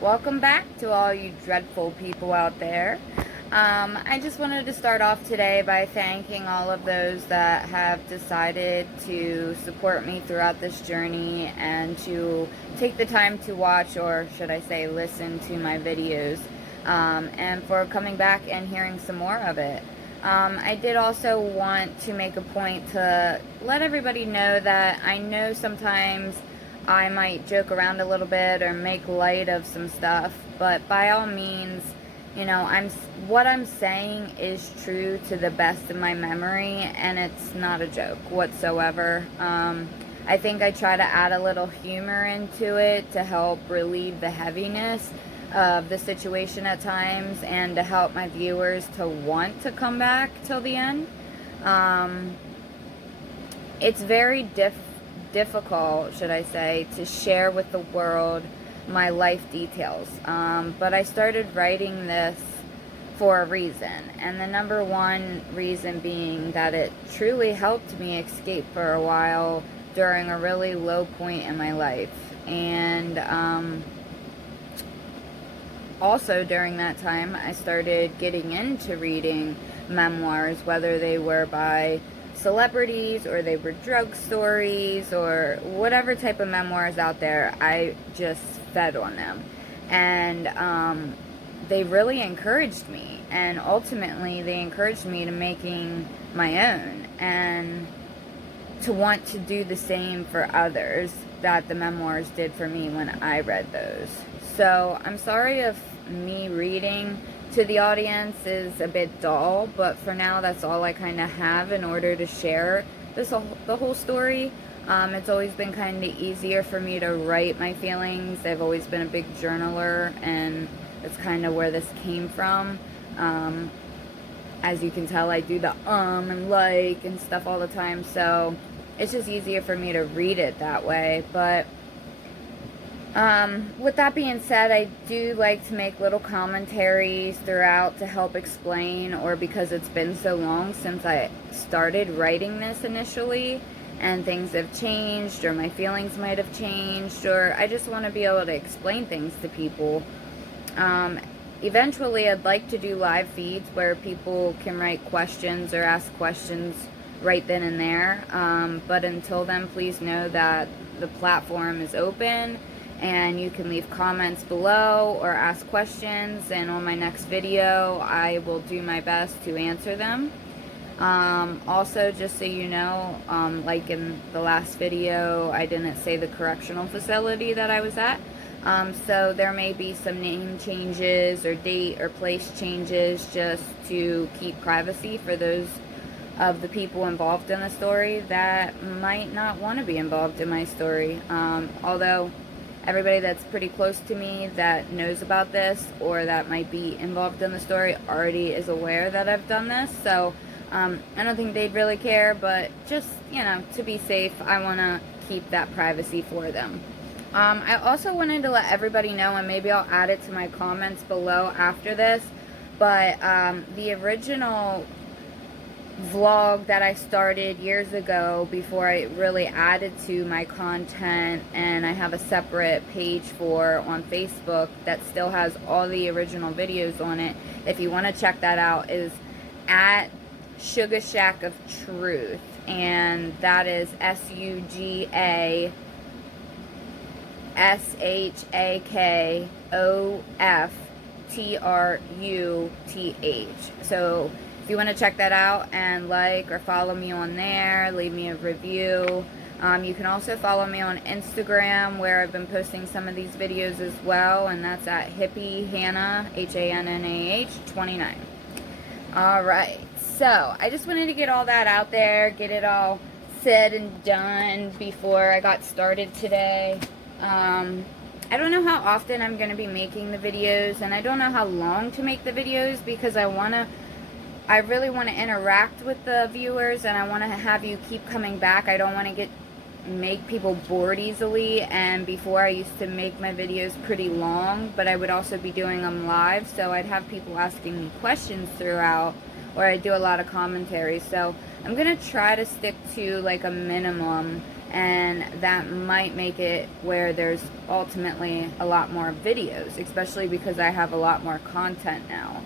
Welcome back to all you dreadful people out there. I just wanted to start off today by thanking all of those that have decided to support me throughout this journey and to take the time to watch, or should I say listen to my videos, and for coming back and hearing some more of it. I did also want to make a point to let everybody know that I know sometimes I might joke around a little bit or make light of some stuff, but by all means, what I'm saying is true to the best of my memory, and it's not a joke whatsoever. I think I try to add a little humor into it to help relieve the heaviness of the situation at times and to help my viewers to want to come back till the end. Um, it's very difficult, should I say, to share with the world my life details. But I started writing this for a reason, and the number one reason being that it truly helped me escape for a while during a really low point in my life. And also during that time, I started getting into reading memoirs, whether they were by celebrities or they were drug stories or whatever type of memoirs out there. I just fed on them, and they really encouraged me, and ultimately they encouraged me to making my own and to want to do the same for others that the memoirs did for me when I read those. So I'm sorry if me reading to the audience is a bit dull, but for now that's all I kind of have in order to share the whole story. It's always been kind of easier for me to write my feelings. I've always been a big journaler, and that's kind of where this came from. As you can tell, I do the and like and stuff all the time, so it's just easier for me to read it that way. But with that being said, I do like to make little commentaries throughout to help explain, or because it's been so long since I started writing this initially, and things have changed, or my feelings might have changed, or I just want to be able to explain things to people. Eventually, I'd like to do live feeds where people can write questions or ask questions right then and there. But until then, please know that the platform is open and you can leave comments below or ask questions, and on my next video I will do my best to answer them. Also, just so you know, like in the last video, I didn't say the correctional facility that I was at. So there may be some name changes or date or place changes just to keep privacy for those of the people involved in the story that might not want to be involved in my story. Although everybody that's pretty close to me that knows about this or that might be involved in the story already is aware that I've done this. So I don't think they'd really care, but just, to be safe, I want to keep that privacy for them. I also wanted to let everybody know, and maybe I'll add it to my comments below after this, but the original vlog that I started years ago before I really added to my content, and I have a separate page for on Facebook that still has all the original videos on it. If you want to check that out, is at Sugar Shack of Truth, and that is SUGASHAKOFTRUTH. So if you want to check that out and like or follow me on there, leave me a review. You can also follow me on Instagram, where I've been posting some of these videos as well, and that's at Hippie Hannah, HANNAH 29. Alright, so I just wanted to get all that out there, get it all said and done before I got started today. I don't know how often I'm going to be making the videos, and I don't know how long to make the videos, because I really want to interact with the viewers, and I want to have you keep coming back. I don't want to make people bored easily, and before I used to make my videos pretty long, but I would also be doing them live, so I'd have people asking me questions throughout, or I do a lot of commentary. So I'm going to try to stick to like a minimum and that might make it where there's ultimately a lot more videos, especially because I have a lot more content now.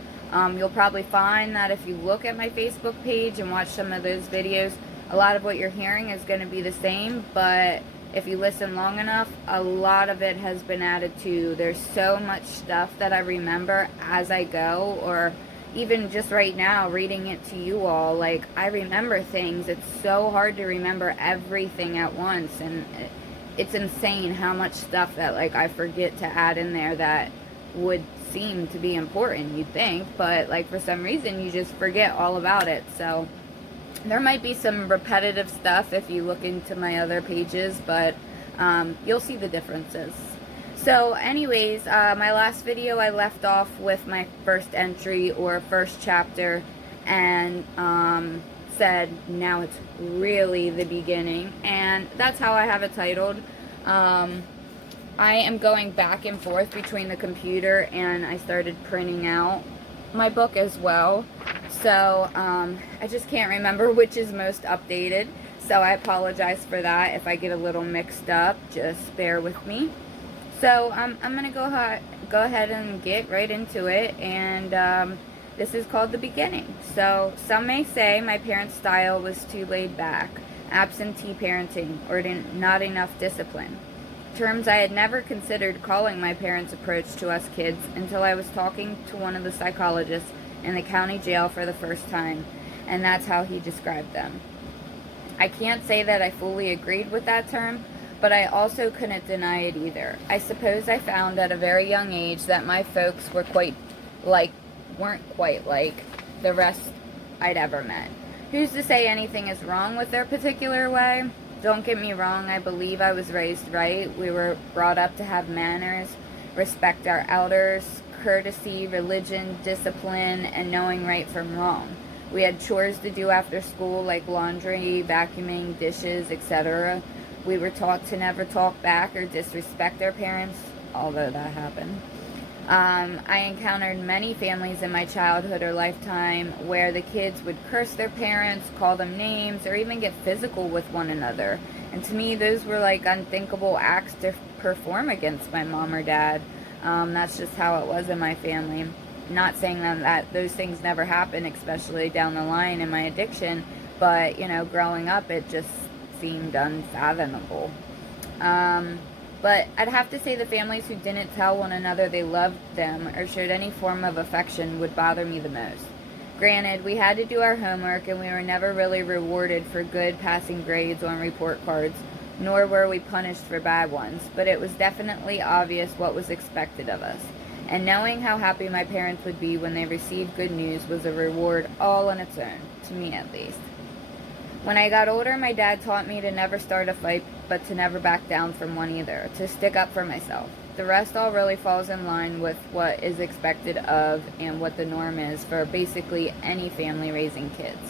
You'll probably find that if you look at my Facebook page and watch some of those videos, a lot of what you're hearing is going to be the same, but if you listen long enough, a lot of it has been added to. There's so much stuff that I remember as I go, or even just right now reading it to you all, like, I remember things. It's so hard to remember everything at once, and it's insane how much stuff that, like, I forget to add in there that would seem to be important, you'd think, but, like, for some reason you just forget all about it. So there might be some repetitive stuff if you look into my other pages, but you'll see the differences. So anyways, my last video I left off with my first entry or first chapter, and said now it's really the beginning, and that's how I have it titled. I am going back and forth between the computer, and I started printing out my book as well, so I just can't remember which is most updated, so I apologize for that. If I get a little mixed up, just bear with me. So I'm going to go ahead and get right into it, and this is called The Beginning. So some may say my parents' style was too laid back, absentee parenting, or not enough discipline. Terms I had never considered calling my parents' approach to us kids until I was talking to one of the psychologists in the county jail for the first time, and that's how he described them. I can't say that I fully agreed with that term, but I also couldn't deny it either. I suppose I found at a very young age that my folks weren't quite like the rest I'd ever met. Who's to say anything is wrong with their particular way? Don't get me wrong, I believe I was raised right. We were brought up to have manners, respect our elders, courtesy, religion, discipline, and knowing right from wrong. We had chores to do after school like laundry, vacuuming, dishes, etc. We were taught to never talk back or disrespect our parents, although that happened. I encountered many families in my childhood or lifetime where the kids would curse their parents, call them names, or even get physical with one another. And to me, those were like unthinkable acts to perform against my mom or dad. That's just how it was in my family. Not saying that those things never happen, especially down the line in my addiction, but, you know, growing up, it just seemed unfathomable. But I'd have to say the families who didn't tell one another they loved them or showed any form of affection would bother me the most. Granted, we had to do our homework, and we were never really rewarded for good passing grades on report cards, nor were we punished for bad ones, but it was definitely obvious what was expected of us. And knowing how happy my parents would be when they received good news was a reward all on its own, to me at least. When I got older, my dad taught me to never start a fight, but to never back down from one either, to stick up for myself. The rest all really falls in line with what is expected of and what the norm is for basically any family raising kids.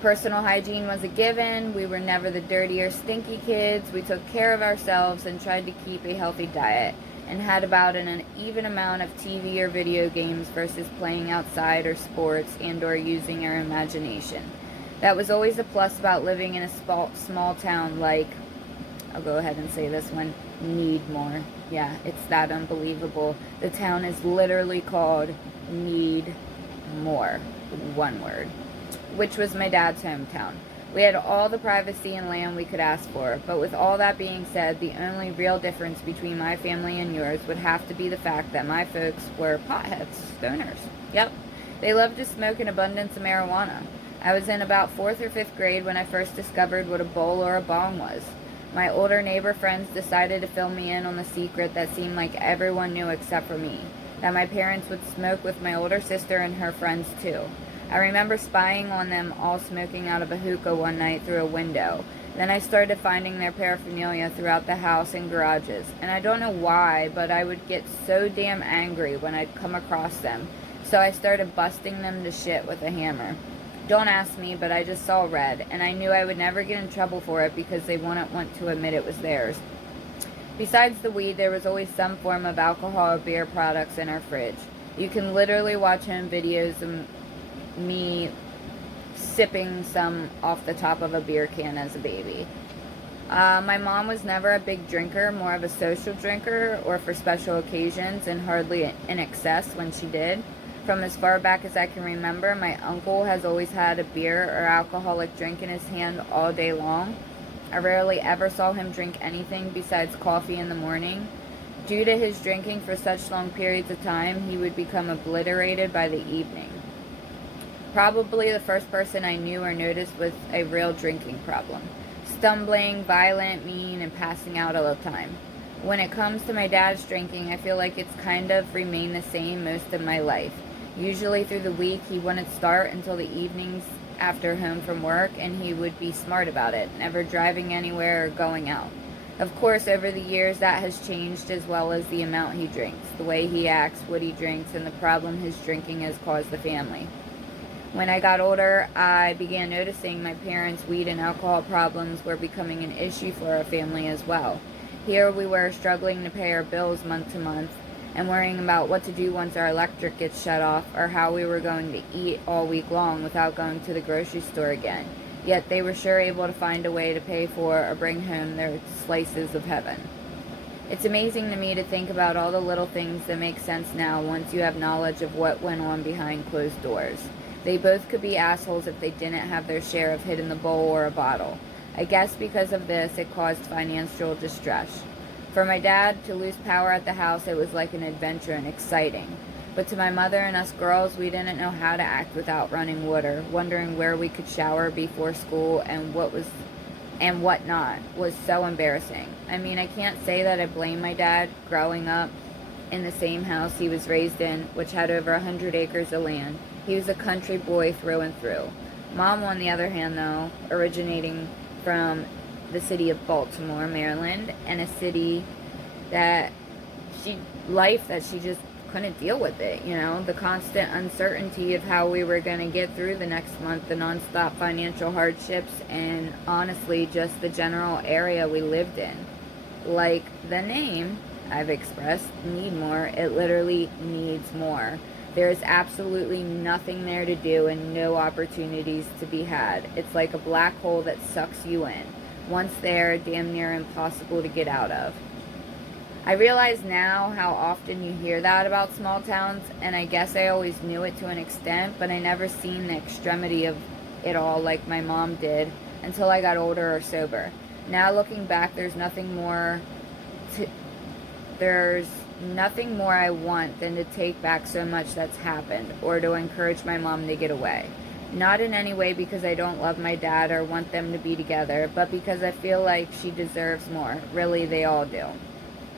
Personal hygiene was a given. We were never the dirty or stinky kids. We took care of ourselves and tried to keep a healthy diet, and had about an even amount of TV or video games versus playing outside or sports and or using our imagination. That was always a plus about living in a small town like, I'll go ahead and say this one, Needmore. Yeah, it's that unbelievable. The town is literally called Needmore, one word, which was my dad's hometown. We had all the privacy and land we could ask for, but with all that being said, the only real difference between my family and yours would have to be the fact that my folks were potheads, stoners. Yep, they loved to smoke an abundance of marijuana. I was in about 4th or 5th grade when I first discovered what a bowl or a bong was. My older neighbor friends decided to fill me in on the secret that seemed like everyone knew except for me, that my parents would smoke with my older sister and her friends too. I remember spying on them all smoking out of a hookah one night through a window. Then I started finding their paraphernalia throughout the house and garages, and I don't know why, but I would get so damn angry when I'd come across them, so I started busting them to shit with a hammer. Don't ask me, but I just saw red, and I knew I would never get in trouble for it because they wouldn't want to admit it was theirs. Besides the weed, there was always some form of alcohol or beer products in our fridge. You can literally watch home videos of me sipping some off the top of a beer can as a baby. My mom was never a big drinker, more of a social drinker or for special occasions, and hardly in excess when she did. From as far back as I can remember, my uncle has always had a beer or alcoholic drink in his hand all day long. I rarely ever saw him drink anything besides coffee in the morning. Due to his drinking for such long periods of time, he would become obliterated by the evening. Probably the first person I knew or noticed with a real drinking problem. Stumbling, violent, mean, and passing out all the time. When it comes to my dad's drinking, I feel like it's kind of remained the same most of my life. Usually through the week, he wouldn't start until the evenings after home from work, and he would be smart about it, never driving anywhere or going out. Of course, over the years, that has changed as well as the amount he drinks, the way he acts, what he drinks, and the problem his drinking has caused the family. When I got older, I began noticing my parents' weed and alcohol problems were becoming an issue for our family as well. Here we were struggling to pay our bills month to month and worrying about what to do once our electric gets shut off or how we were going to eat all week long without going to the grocery store again. Yet they were sure able to find a way to pay for or bring home their slices of heaven. It's amazing to me to think about all the little things that make sense now once you have knowledge of what went on behind closed doors. They both could be assholes if they didn't have their share of hit in the bowl or a bottle. I guess because of this, it caused financial distress. For my dad to lose power at the house, it was like an adventure and exciting. But to my mother and us girls, we didn't know how to act without running water, wondering where we could shower before school and what not was so embarrassing. I mean, I can't say that I blame my dad growing up in the same house he was raised in, which had over 100 acres of land. He was a country boy through and through. Mom, on the other hand, though, originating from the city of Baltimore, Maryland, and a city that she just couldn't deal with it, the constant uncertainty of how we were going to get through the next month, the nonstop financial hardships, and honestly, just the general area we lived in. Like the name I've expressed, need more, it literally needs more. There is absolutely nothing there to do and no opportunities to be had. It's like a black hole that sucks you in. Once there, damn near impossible to get out of. I realize now how often you hear that about small towns, and I guess I always knew it to an extent, but I never seen the extremity of it all like my mom did until I got older or sober. Now looking back, there's nothing more I want than to take back so much that's happened or to encourage my mom to get away. Not in any way because I don't love my dad or want them to be together, but because I feel like she deserves more. Really, they all do.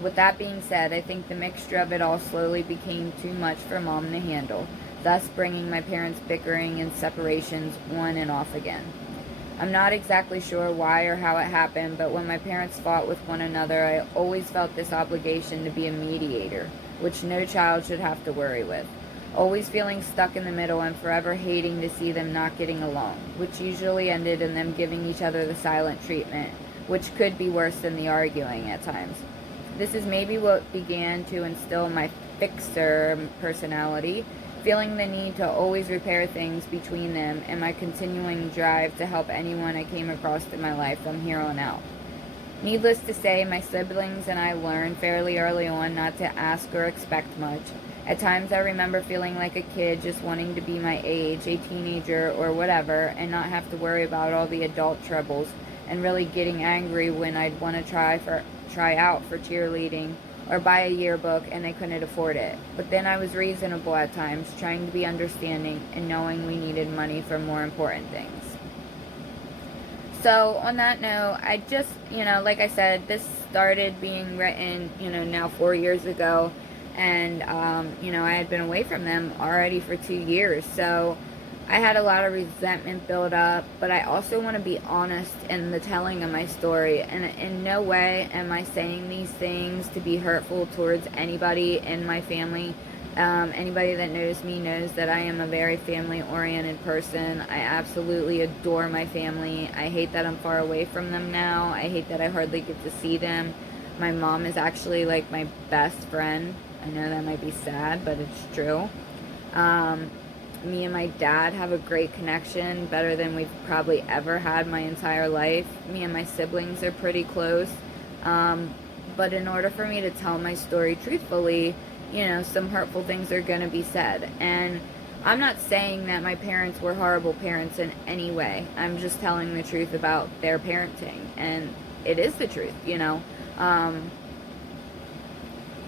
With that being said, I think the mixture of it all slowly became too much for Mom to handle, thus bringing my parents' bickering and separations on and off again. I'm not exactly sure why or how it happened, but when my parents fought with one another, I always felt this obligation to be a mediator, which no child should have to worry with. Always feeling stuck in the middle and forever hating to see them not getting along, which usually ended in them giving each other the silent treatment, which could be worse than the arguing at times. This is maybe what began to instill my fixer personality, feeling the need to always repair things between them and my continuing drive to help anyone I came across in my life from here on out. Needless to say, my siblings and I learned fairly early on not to ask or expect much. At times I remember feeling like a kid just wanting to be my age, a teenager or whatever, and not have to worry about all the adult troubles, and really getting angry when I'd want to try out for cheerleading or buy a yearbook and I couldn't afford it. But then I was reasonable at times, trying to be understanding and knowing we needed money for more important things. So on that note, I just, like I said, this started being written, now 4 years ago. And, I had been away from them already for 2 years. So I had a lot of resentment build up, but I also want to be honest in the telling of my story. And in no way am I saying these things to be hurtful towards anybody in my family. Anybody that knows me knows that I am a very family-oriented person. I absolutely adore my family. I hate that I'm far away from them now. I hate that I hardly get to see them. My mom is actually like my best friend. I know that might be sad, but it's true. Me and my dad have a great connection, better than we've probably ever had my entire life. Me and my siblings are pretty close. Um, but in order for me to tell my story truthfully, some hurtful things are going to be said. And I'm not saying that my parents were horrible parents in any way. I'm just telling the truth about their parenting. And it is the truth. Um,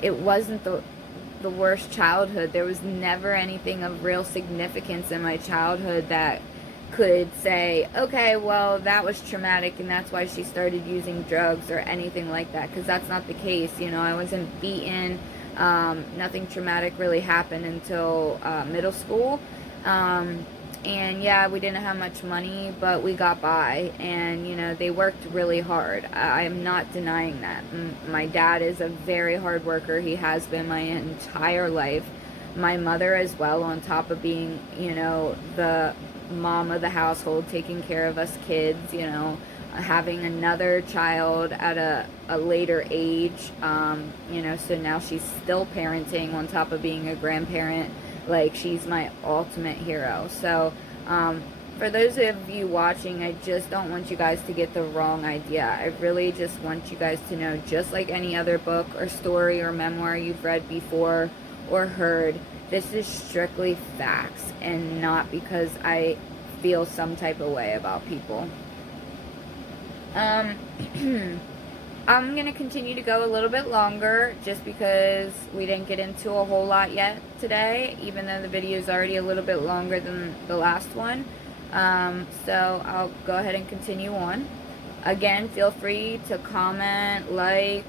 it wasn't the worst childhood. There was never anything of real significance in my childhood that could say, okay, well, that was traumatic and that's why she started using drugs or anything like that, because that's not the case. I wasn't beaten. Nothing traumatic really happened until middle school. And yeah, we didn't have much money, but we got by. And, they worked really hard. I am not denying that. My dad is a very hard worker. He has been my entire life. My mother as well, on top of being, the mom of the household, taking care of us kids, having another child at a later age, so now she's still parenting on top of being a grandparent. Like, she's my ultimate hero. So, for those of you watching, I just don't want you guys to get the wrong idea. I really just want you guys to know, just like any other book or story or memoir you've read before or heard, this is strictly facts and not because I feel some type of way about people. I'm going to continue to go a little bit longer just because we didn't get into a whole lot yet today, even though the video is already a little bit longer than the last one. So I'll go ahead and continue on. Again, feel free to comment, like,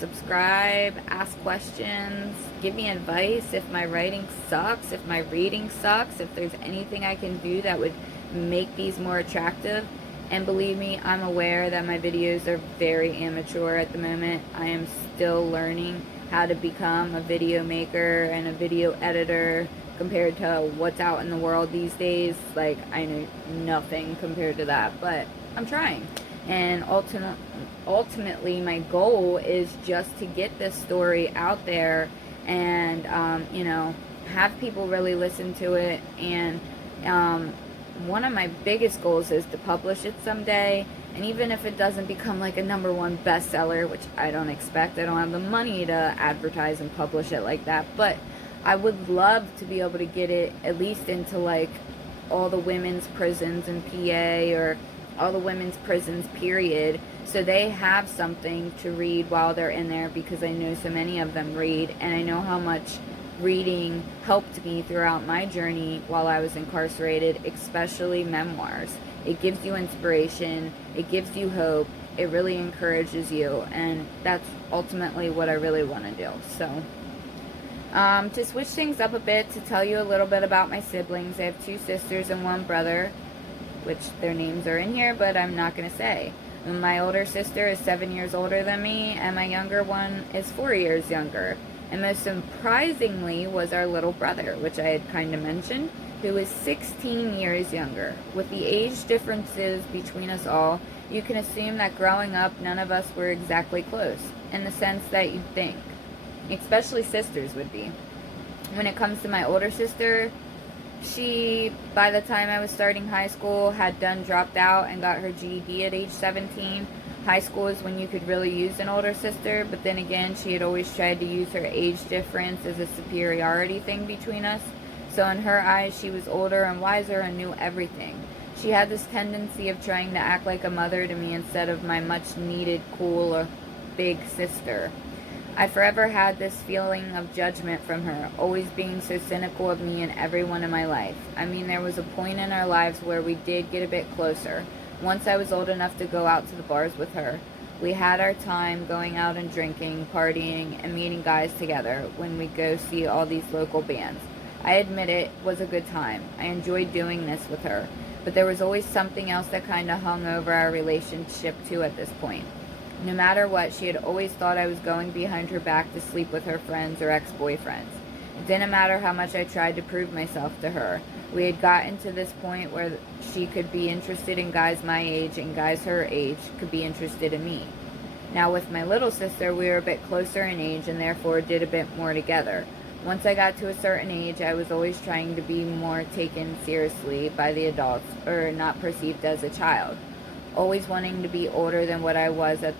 subscribe, ask questions, give me advice if my writing sucks, if my reading sucks, if there's anything I can do that would make these more attractive. And believe me, I'm aware that my videos are very immature at the moment. I am still learning how to become a video maker and a video editor compared to what's out in the world these days. Like, I know nothing compared to that, but I'm trying. And ultimately, my goal is just to get this story out there and, have people really listen to it. And, one of my biggest goals is to publish it someday. And even if it doesn't become like a #1 bestseller, which I don't expect, I don't have the money to advertise and publish it like that, but I would love to be able to get it at least into like all the women's prisons in PA, or all the women's prisons period, so they have something to read while they're in there, because I know so many of them read, and I know how much reading helped me throughout my journey while I was incarcerated, especially memoirs. It gives you inspiration, it gives you hope, it really encourages you, and that's ultimately what I really want to do. So, to switch things up a bit, to tell you a little bit about my siblings, I have 2 sisters and 1 brother, which their names are in here, but I'm not going to say. My older sister is 7 years older than me, and my younger one is 4 years younger. And most surprisingly was our little brother, which I had kind of mentioned, who is 16 years younger. With the age differences between us all, you can assume that growing up, none of us were exactly close, in the sense that you'd think. Especially sisters would be. When it comes to my older sister, she, by the time I was starting high school, had dropped out and got her GED at age 17. High school is when you could really use an older sister, but then again, she had always tried to use her age difference as a superiority thing between us. So in her eyes, she was older and wiser and knew everything. She had this tendency of trying to act like a mother to me instead of my much needed, cool, or big sister. I forever had this feeling of judgment from her, always being so cynical of me and everyone in my life. I mean, there was a point in our lives where we did get a bit closer. Once I was old enough to go out to the bars with her. We had our time going out and drinking, partying, and meeting guys together when we go see all these local bands. I admit it was a good time. I enjoyed doing this with her. But there was always something else that kind of hung over our relationship too at this point. No matter what, she had always thought I was going behind her back to sleep with her friends or ex-boyfriends. It didn't matter how much I tried to prove myself to her. We had gotten to this point where she could be interested in guys my age, and guys her age could be interested in me. Now with my little sister, we were a bit closer in age and therefore did a bit more together. Once I got to a certain age, I was always trying to be more taken seriously by the adults or not perceived as a child, always wanting to be older than what I was at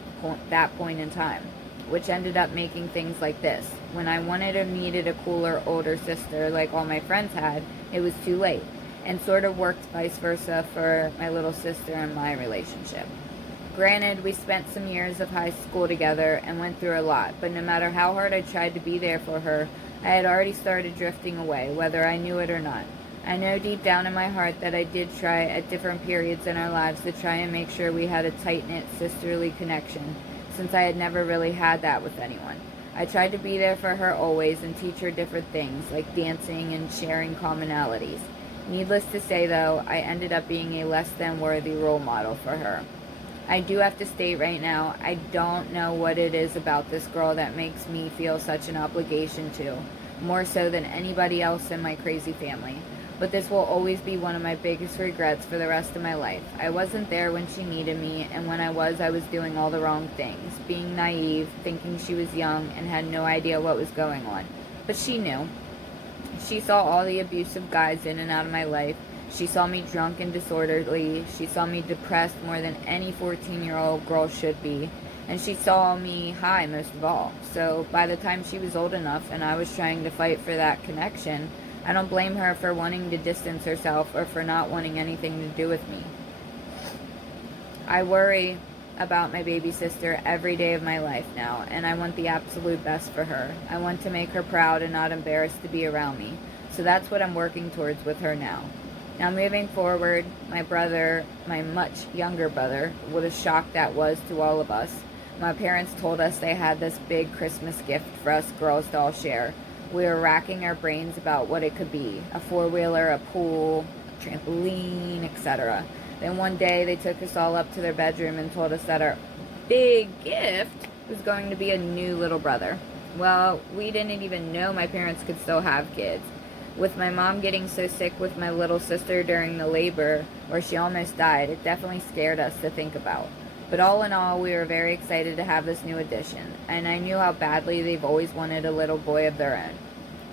that point in time, which ended up making things like this. When I wanted or needed a cooler older sister like all my friends had, it was too late, and sort of worked vice versa for my little sister and my relationship. Granted, we spent some years of high school together and went through a lot, but no matter how hard I tried to be there for her, I had already started drifting away, whether I knew it or not. I know deep down in my heart that I did try at different periods in our lives to try and make sure we had a tight-knit sisterly connection, since I had never really had that with anyone. I tried to be there for her always and teach her different things, like dancing and sharing commonalities. Needless to say, though, I ended up being a less than worthy role model for her. I do have to state right now, I don't know what it is about this girl that makes me feel such an obligation to, more so than anybody else in my crazy family. But this will always be one of my biggest regrets for the rest of my life. I wasn't there when she needed me, and when I was doing all the wrong things, being naive, thinking she was young, and had no idea what was going on. But she knew. She saw all the abusive guys in and out of my life. She saw me drunk and disorderly. She saw me depressed more than any 14-year-old girl should be. And she saw me high most of all. So by the time she was old enough and I was trying to fight for that connection, I don't blame her for wanting to distance herself or for not wanting anything to do with me. I worry about my baby sister every day of my life now, and I want the absolute best for her. I want to make her proud and not embarrassed to be around me. So that's what I'm working towards with her now. Now moving forward, my brother, my much younger brother, what a shock that was to all of us. My parents told us they had this big Christmas gift for us girls to all share. We were racking our brains about what it could be. A four-wheeler, a pool, a trampoline, etc. Then one day they took us all up to their bedroom and told us that our big gift was going to be a new little brother. Well, we didn't even know my parents could still have kids. With my mom getting so sick with my little sister during the labor, where she almost died, it definitely scared us to think about. But all in all, we were very excited to have this new addition, and I knew how badly they've always wanted a little boy of their own.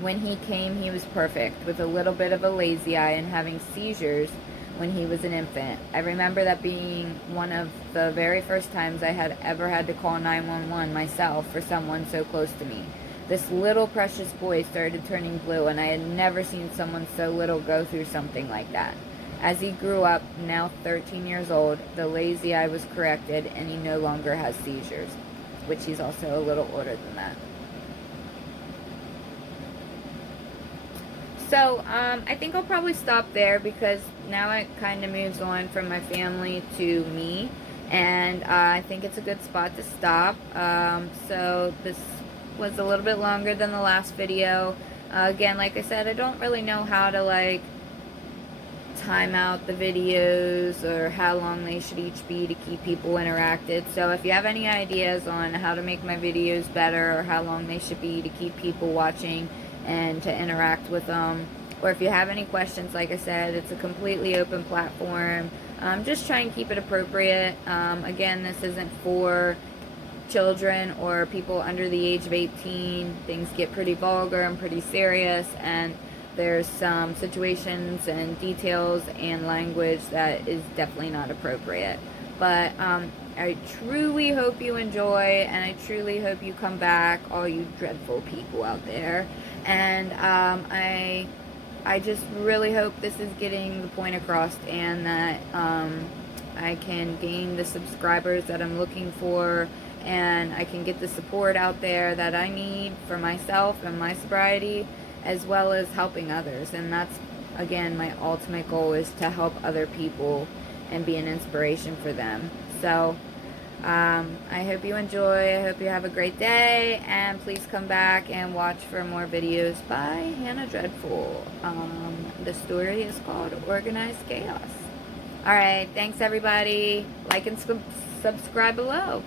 When he came, he was perfect, with a little bit of a lazy eye and having seizures when he was an infant. I remember that being one of the very first times I had ever had to call 911 myself for someone so close to me. This little precious boy started turning blue, and I had never seen someone so little go through something like that. As he grew up, now 13 years old, the lazy eye was corrected and he no longer has seizures, which he's also a little older than that. So, I think I'll probably stop there because now it kind of moves on from my family to me, and I think it's a good spot to stop. So this was a little bit longer than the last video. Again, like I said, I don't really know how to time out the videos or how long they should each be to keep people interacted. So if you have any ideas on how to make my videos better or how long they should be to keep people watching and to interact with them, or if you have any questions, like I said, it's a completely open platform. Just try and keep it appropriate. Again, this isn't for children or people under the age of 18. Things get pretty vulgar and pretty serious, and there's some situations and details and language that is definitely not appropriate. But I truly hope you enjoy, and I truly hope you come back, all you dreadful people out there. And I just really hope this is getting the point across, and that I can gain the subscribers that I'm looking for, and I can get the support out there that I need for myself and my sobriety, as well as helping others. And that's, again, my ultimate goal, is to help other people and be an inspiration for them. So I hope you enjoy. I hope you have a great day, and please come back and watch for more videos by Hannah Dreadful. The story is called Organized Chaos. Alright, thanks everybody. Like and subscribe below.